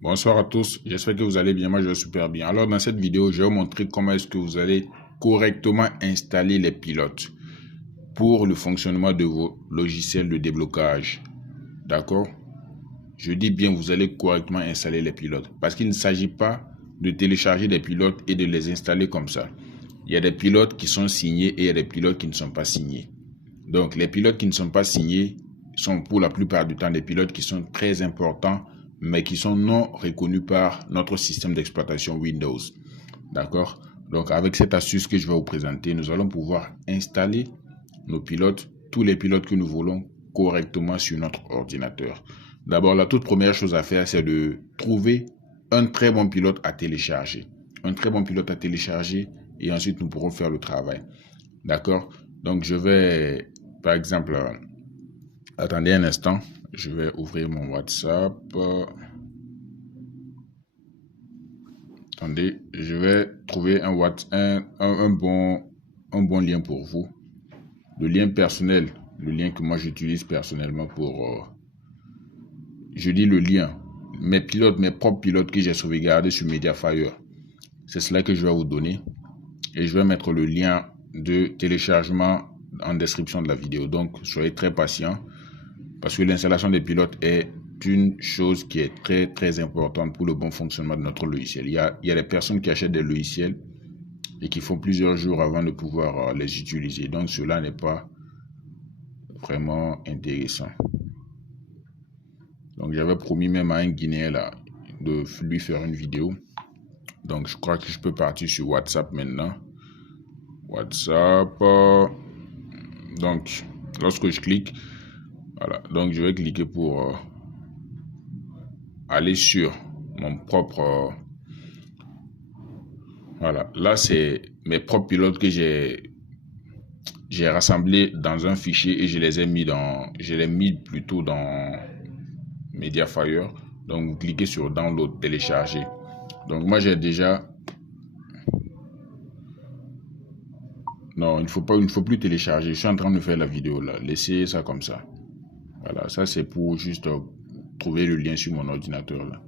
Bonsoir à tous, j'espère que vous allez bien, moi je vais super bien. Alors dans cette vidéo, je vais vous montrer comment est-ce que vous allez correctement installer les pilotes pour le fonctionnement de vos logiciels de déblocage. D'accord? Je dis bien vous allez correctement installer les pilotes parce qu'il ne s'agit pas de télécharger des pilotes et de les installer comme ça. Il y a des pilotes qui sont signés et il y a des pilotes qui ne sont pas signés. Donc les pilotes qui ne sont pas signés sont pour la plupart du temps des pilotes qui sont très importants mais qui sont non reconnus par notre système d'exploitation Windows. D'accord? Donc avec cette astuce que je vais vous présenter, nous allons pouvoir installer nos pilotes, tous les pilotes que nous voulons correctement sur notre ordinateur. D'abord, la toute première chose à faire, c'est de trouver un très bon pilote à télécharger. Un très bon pilote à télécharger et ensuite nous pourrons faire le travail. D'accord? Donc je vais, par exemple, attendez un instant, je vais ouvrir mon WhatsApp. Attendez, je vais trouver un bon lien pour vous. Le lien personnel, le lien que moi j'utilise personnellement pour... je dis le lien, mes propres pilotes que j'ai sauvegardés sur Mediafire. C'est cela que je vais vous donner. Et je vais mettre le lien de téléchargement en description de la vidéo. Donc, soyez très patient parce que l'installation des pilotes est une chose qui est très très importante pour le bon fonctionnement de notre logiciel. Il y a des personnes qui achètent des logiciels et qui font plusieurs jours avant de pouvoir les utiliser. Donc, cela n'est pas vraiment intéressant. Donc, j'avais promis même à un Guinéen là de lui faire une vidéo. Donc, je crois que je peux partir sur WhatsApp maintenant. WhatsApp. Donc, lorsque je clique, voilà. Donc, je vais cliquer pour aller sur mon propre... voilà. Là, c'est mes propres pilotes que j'ai rassemblés dans un fichier et je les ai mis plutôt dans Mediafire. Donc, vous cliquez sur Download, télécharger. Donc, moi, j'ai déjà... Non, il ne faut plus télécharger. Je suis en train de faire la vidéo là. Laissez ça comme ça. Voilà, ça c'est pour juste trouver le lien sur mon ordinateur là.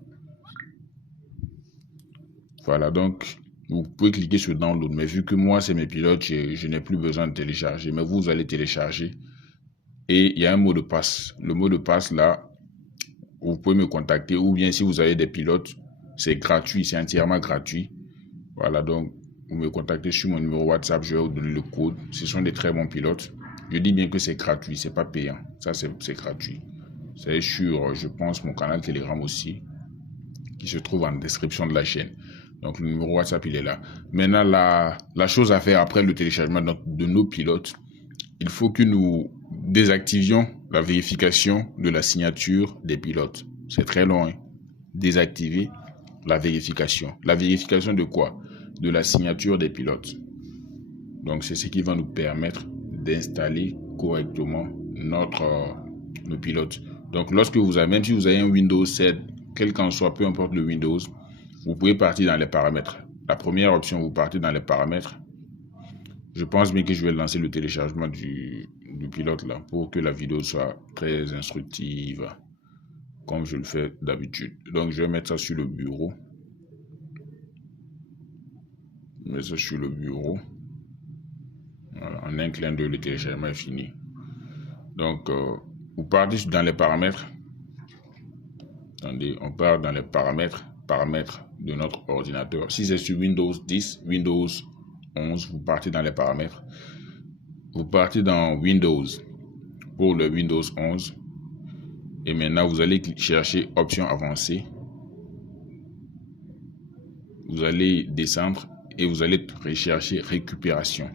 Voilà, donc vous pouvez cliquer sur Download. Mais vu que moi c'est mes pilotes, je n'ai plus besoin de télécharger. Mais vous allez télécharger. Et il y a un mot de passe. Le mot de passe là, vous pouvez me contacter. Ou bien si vous avez des pilotes, c'est gratuit, c'est entièrement gratuit. Voilà, donc vous me contactez sur mon numéro WhatsApp, je vais vous donner le code. Ce sont des très bons pilotes. Je dis bien que c'est gratuit, c'est pas payant. Ça, c'est gratuit. C'est sur, je pense, mon canal Telegram aussi, qui se trouve en description de la chaîne. Donc, le numéro WhatsApp, il est là. Maintenant, la chose à faire après le téléchargement de nos pilotes, il faut que nous désactivions la vérification de la signature des pilotes. C'est très long, hein? Désactiver la vérification. La vérification de quoi? De la signature des pilotes. Donc, c'est ce qui va nous permettre d'installer correctement nos pilotes. Donc, lorsque vous avez, même si vous avez un Windows 7, quel qu'en soit, peu importe le Windows, vous pouvez partir dans les paramètres. La première option, vous partez dans les paramètres. Je pense bien que je vais lancer le téléchargement du pilote là pour que la vidéo soit très instructive, comme je le fais d'habitude. Donc, je vais mettre ça sur le bureau. Je mets ça sur le bureau. Voilà, en un clin d'œil, le téléchargement est fini. Donc, vous partez dans les paramètres. Attendez, on part dans les paramètres de notre ordinateur. Si c'est sur Windows 10, Windows 11, vous partez dans les paramètres. Vous partez dans Windows pour le Windows 11. Et maintenant, vous allez chercher Options avancées. Vous allez descendre et vous allez rechercher Récupération.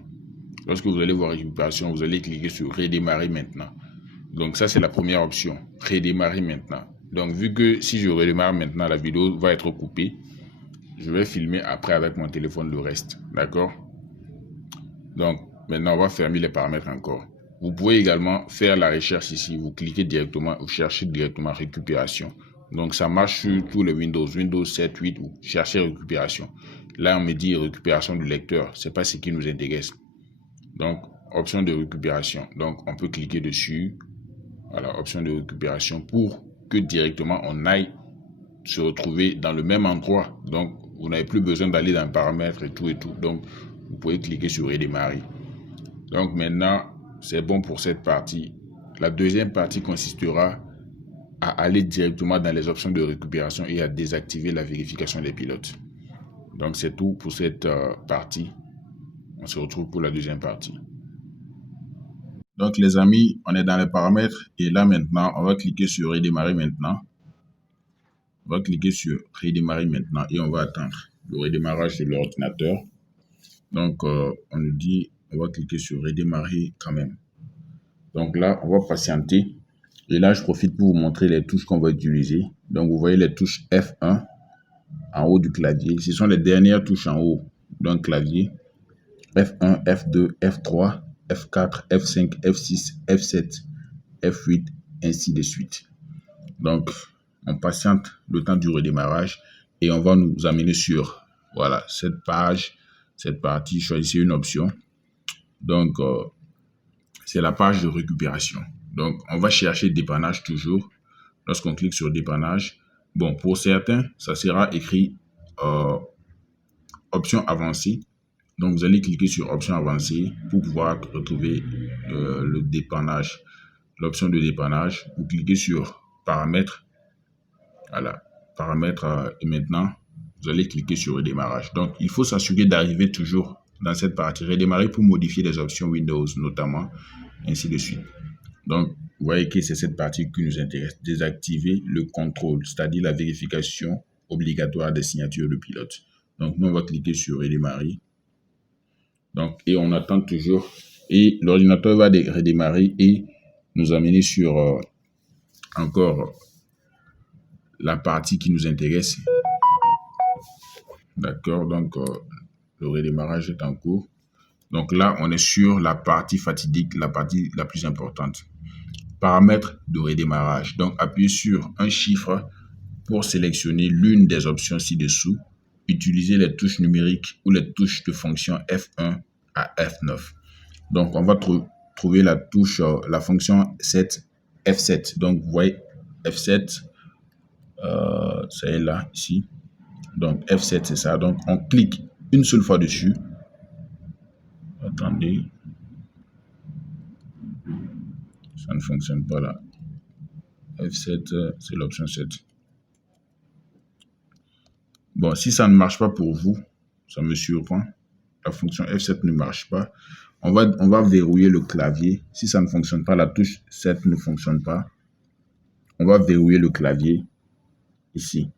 Lorsque vous allez voir Récupération, vous allez cliquer sur Redémarrer maintenant. Donc ça, c'est la première option. Redémarrer maintenant. Donc vu que si je redémarre maintenant, la vidéo va être coupée, je vais filmer après avec mon téléphone le reste. D'accord? Donc maintenant, on va fermer les paramètres encore. Vous pouvez également faire la recherche ici. Vous cliquez directement, vous cherchez directement Récupération. Donc ça marche sur tous les Windows 7, 8, ou cherchez Récupération. Là, on me dit Récupération du lecteur. C'est pas ce qui nous intéresse. Donc, option de récupération. Donc, on peut cliquer dessus. Voilà, option de récupération pour que directement on aille se retrouver dans le même endroit. Donc, vous n'avez plus besoin d'aller dans paramètres et tout. Donc, vous pouvez cliquer sur redémarrer. Donc, maintenant, c'est bon pour cette partie. La deuxième partie consistera à aller directement dans les options de récupération et à désactiver la vérification des pilotes. Donc, c'est tout pour cette partie. On se retrouve pour la deuxième partie. Donc, les amis, on est dans les paramètres. Et là, maintenant, on va cliquer sur redémarrer maintenant. On va cliquer sur redémarrer maintenant et on va attendre le redémarrage de l'ordinateur. Donc, on nous dit, on va cliquer sur redémarrer quand même. Donc là, on va patienter. Et là, je profite pour vous montrer les touches qu'on va utiliser. Donc, vous voyez les touches F1 en haut du clavier. Ce sont les dernières touches en haut d'un clavier. F1, F2, F3, F4, F5, F6, F7, F8, ainsi de suite. Donc, on patiente le temps du redémarrage et on va nous amener sur voilà, cette page, cette partie. Choisissez une option. Donc, c'est la page de récupération. Donc, on va chercher dépannage toujours. Lorsqu'on clique sur dépannage, bon, pour certains, ça sera écrit option avancée. Donc, vous allez cliquer sur option avancée pour pouvoir retrouver le dépannage, l'option de dépannage. Vous cliquez sur paramètres. Voilà, paramètres et maintenant, vous allez cliquer sur redémarrage. Donc, il faut s'assurer d'arriver toujours dans cette partie. Redémarrer pour modifier les options Windows notamment, ainsi de suite. Donc, vous voyez que c'est cette partie qui nous intéresse. Désactiver le contrôle, c'est-à-dire la vérification obligatoire des signatures de pilote. Donc, nous, on va cliquer sur redémarrer. Donc, et on attend toujours. Et l'ordinateur va redémarrer et nous amener sur encore la partie qui nous intéresse. D'accord, donc le redémarrage est en cours. Donc là, on est sur la partie fatidique, la partie la plus importante. Paramètres de redémarrage. Donc, appuyez sur un chiffre pour sélectionner l'une des options ci-dessous. Utilisez les touches numériques ou les touches de fonction F1 à F9. Donc, on va trouver la touche, la fonction 7, F7. Donc, vous voyez F7, c'est là, ici. Donc, F7, c'est ça. Donc, on clique une seule fois dessus. Attendez. Ça ne fonctionne pas là. F7, c'est l'option 7. Bon, si ça ne marche pas pour vous, ça me surprend. La fonction F7 ne marche pas. On va verrouiller le clavier. Si ça ne fonctionne pas, la touche 7 ne fonctionne pas. On va verrouiller le clavier ici.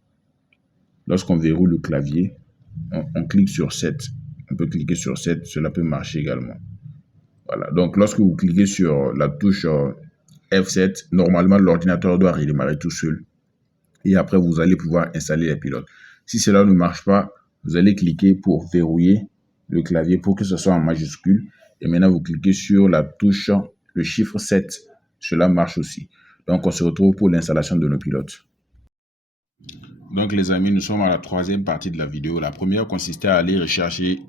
Lorsqu'on verrouille le clavier, on clique sur 7. On peut cliquer sur 7, cela peut marcher également. Voilà, donc lorsque vous cliquez sur la touche F7, normalement l'ordinateur doit redémarrer tout seul. Et après, vous allez pouvoir installer les pilotes. Si cela ne marche pas, vous allez cliquer pour verrouiller le clavier pour que ce soit en majuscule. Et maintenant, vous cliquez sur la touche, le chiffre 7. Cela marche aussi. Donc, on se retrouve pour l'installation de nos pilotes. Donc, les amis, nous sommes à la troisième partie de la vidéo. La première consistait à aller rechercher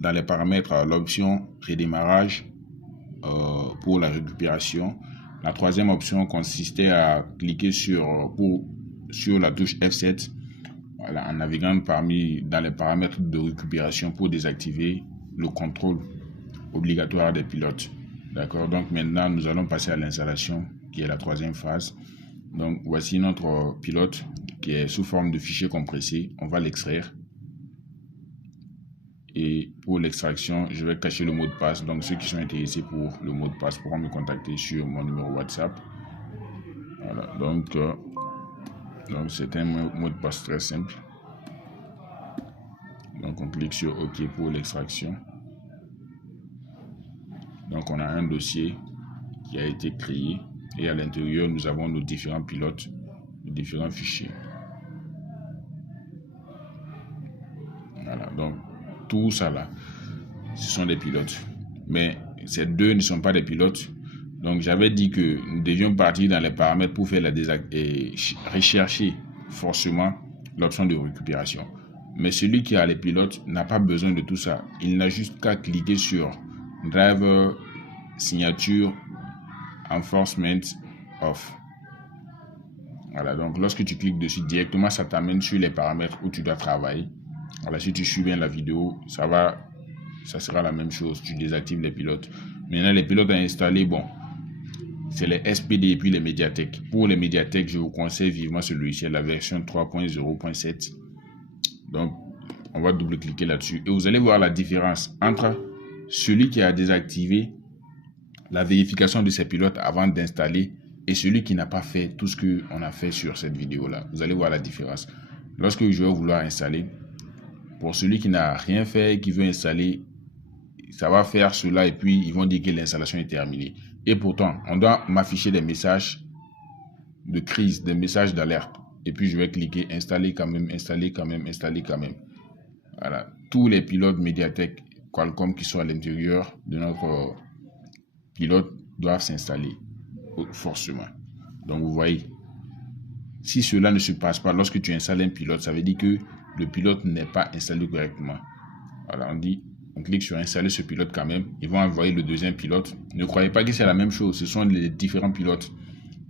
dans les paramètres l'option redémarrage pour la récupération. La troisième option consistait à cliquer sur la touche F7. Voilà, en naviguant dans les paramètres de récupération pour désactiver le contrôle obligatoire des pilotes. D'accord, donc maintenant nous allons passer à l'installation qui est la troisième phase. Donc voici notre pilote qui est sous forme de fichier compressé. On va l'extraire. Et pour l'extraction, je vais cacher le mot de passe. Donc ceux qui sont intéressés pour le mot de passe pourront me contacter sur mon numéro WhatsApp. Voilà, donc c'est un mot de passe très simple. Donc on clique sur OK pour l'extraction. Donc on a un dossier qui a été créé et à l'intérieur nous avons nos différents pilotes, nos différents fichiers. Voilà, donc tout ça là, ce sont des pilotes. Mais ces deux ne sont pas des pilotes. Donc j'avais dit que nous devions partir dans les paramètres pour faire et rechercher forcément l'option de récupération. Mais celui qui a les pilotes n'a pas besoin de tout ça. Il n'a juste qu'à cliquer sur Driver, Signature, Enforcement, Off. Voilà, donc lorsque tu cliques dessus, directement, ça t'amène sur les paramètres où tu dois travailler. Voilà, si tu suis bien la vidéo, ça sera la même chose. Tu désactives les pilotes. Maintenant, les pilotes à installer, bon, c'est les SPD et puis les médiathèques. Pour les médiathèques, je vous conseille vivement ce logiciel, la version 3.0.7. Donc, on va double-cliquer là-dessus. Et vous allez voir la différence entre celui qui a désactivé la vérification de ses pilotes avant d'installer et celui qui n'a pas fait tout ce qu'on a fait sur cette vidéo-là. Vous allez voir la différence. Lorsque je vais vouloir installer, pour celui qui n'a rien fait et qui veut installer, ça va faire cela et puis ils vont dire que l'installation est terminée. Et pourtant, on doit m'afficher des messages de crise, des messages d'alerte. Et puis je vais cliquer installer quand même, installer quand même, installer quand même. Voilà. Tous les pilotes Mediatek Qualcomm qui sont à l'intérieur de notre pilote doivent s'installer forcément. Donc vous voyez, si cela ne se passe pas lorsque tu installes un pilote, ça veut dire que le pilote n'est pas installé correctement. Voilà, on clique sur installer ce pilote quand même. Ils vont envoyer le deuxième pilote. Ne croyez pas que c'est la même chose, ce sont les différents pilotes.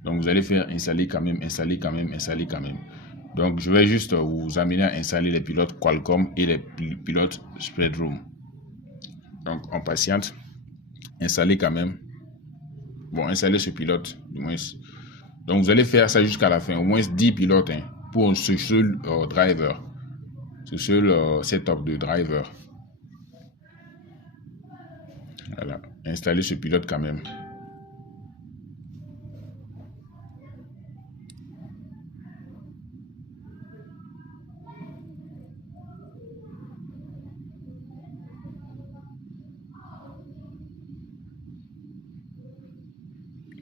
Donc vous allez faire installer quand même, installer quand même, installer quand même. Donc je vais juste vous amener à installer les pilotes Qualcomm et les pilotes Spreadroom. Donc on patiente, installer quand même. Bon, installer ce pilote, du moins. Donc vous allez faire ça jusqu'à la fin, au moins 10 pilotes hein, pour ce seul driver, ce seul setup de driver. Voilà, installer ce pilote quand même.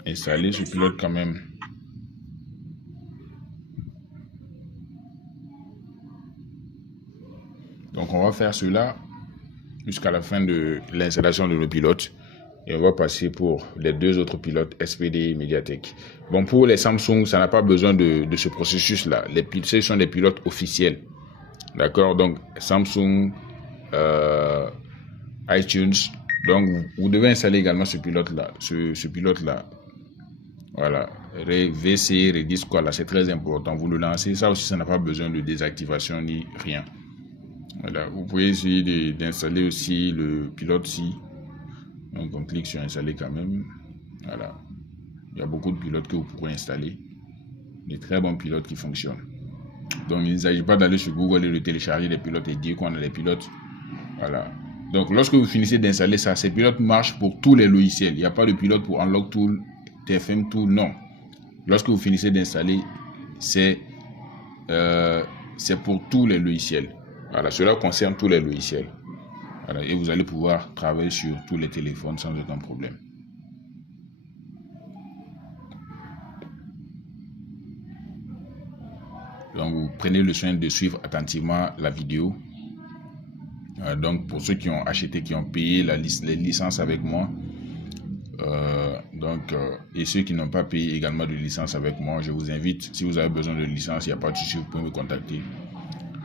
Installer ce pilote quand même. Donc on va faire cela jusqu'à la fin de l'installation de nos pilotes. Et on va passer pour les deux autres pilotes SPD et Mediatek. Bon, pour les Samsung, ça n'a pas besoin de ce processus-là. Ce sont des pilotes officiels. D'accord? Donc, Samsung, iTunes. Donc, vous devez installer également ce pilote-là. Ce pilote-là. Voilà. VC, Redis, quoi, là, c'est très important. Vous le lancez. Ça aussi, ça n'a pas besoin de désactivation ni rien. Voilà. Vous pouvez essayer d'installer aussi le pilote-ci. Donc on clique sur installer quand même. Voilà. Il y a beaucoup de pilotes que vous pourrez installer. Des très bons pilotes qui fonctionnent. Donc il ne s'agit pas d'aller sur Google et de télécharger des pilotes et dire qu'on a des pilotes. Voilà. Donc lorsque vous finissez d'installer ça, ces pilotes marchent pour tous les logiciels. Il n'y a pas de pilote pour Unlock Tool, TFM Tool, non. Lorsque vous finissez d'installer, c'est pour tous les logiciels. Voilà, cela concerne tous les logiciels. Voilà, et vous allez pouvoir travailler sur tous les téléphones sans aucun problème. Donc, vous prenez le soin de suivre attentivement la vidéo. Donc, pour ceux qui ont acheté, qui ont payé les licences avec moi, et ceux qui n'ont pas payé également de licence avec moi, je vous invite, si vous avez besoin de licence, il n'y a pas de souci, vous pouvez me contacter.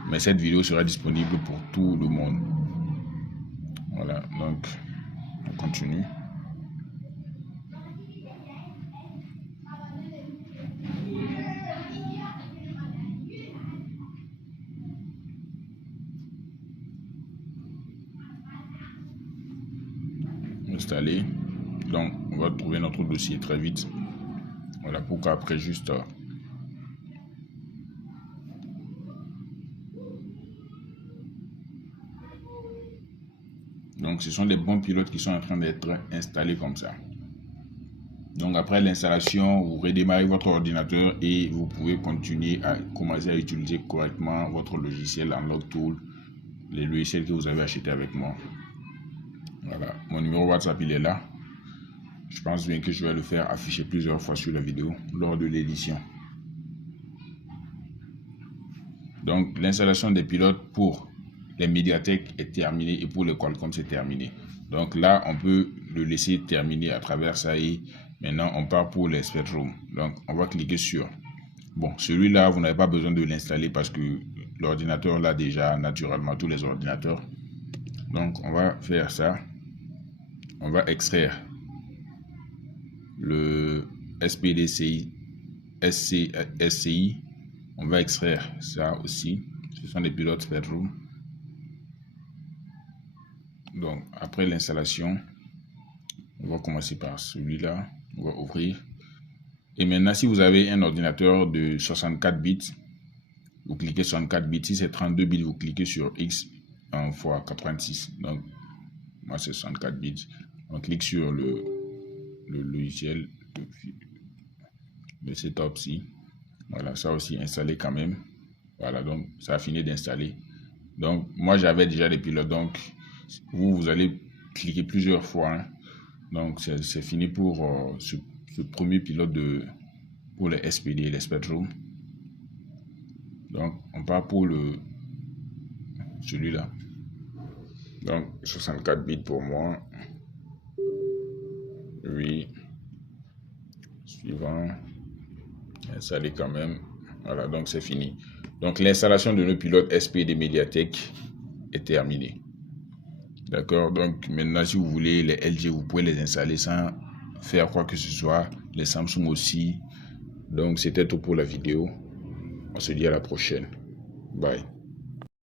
Mais cette vidéo sera disponible pour tout le monde. Voilà, donc on continue. Installer. Donc on va trouver notre dossier très vite. Voilà, pour qu'après juste donc ce sont les bons pilotes qui sont en train d'être installés comme ça. Donc après l'installation, vous redémarrez votre ordinateur et vous pouvez continuer à commencer à utiliser correctement votre logiciel Unlock Tool, les logiciels que vous avez acheté avec moi. Voilà, mon numéro WhatsApp il est là. Je pense bien que je vais le faire afficher plusieurs fois sur la vidéo lors de l'édition. Donc l'installation des pilotes pour les Mediatek est terminée et pour les Qualcomm c'est terminé. Donc là on peut le laisser terminer à travers ça et maintenant on part pour les Spreadroom. Donc on va cliquer sur, bon celui-là vous n'avez pas besoin de l'installer parce que l'ordinateur l'a déjà naturellement, tous les ordinateurs. Donc on va faire ça, on va extraire le SPDCI SCI. On va extraire ça aussi. Ce sont des pilotes Spectrum. Donc, après l'installation, on va commencer par celui-là. On va ouvrir. Et maintenant, si vous avez un ordinateur de 64 bits, vous cliquez 64 bits. Si c'est 32 bits, vous cliquez sur X en fois 86. Donc, moi, c'est 64 bits. On clique sur le logiciel, le setup-ci. Voilà, ça aussi installé quand même. Voilà, donc ça a fini d'installer. Donc, moi, j'avais déjà les pilotes. Donc, vous allez cliquer plusieurs fois. Hein. Donc, c'est fini pour ce premier pilote pour les SPD, les Spectrum. Donc, on part pour celui-là. Donc, 64 bits pour moi. Oui. Suivant. Installé quand même. Voilà, donc c'est fini. Donc, l'installation de nos pilotes SPD Mediatek est terminée. D'accord, donc maintenant si vous voulez les LG, vous pouvez les installer sans faire quoi que ce soit. Les Samsung aussi. Donc c'était tout pour la vidéo. On se dit à la prochaine. Bye.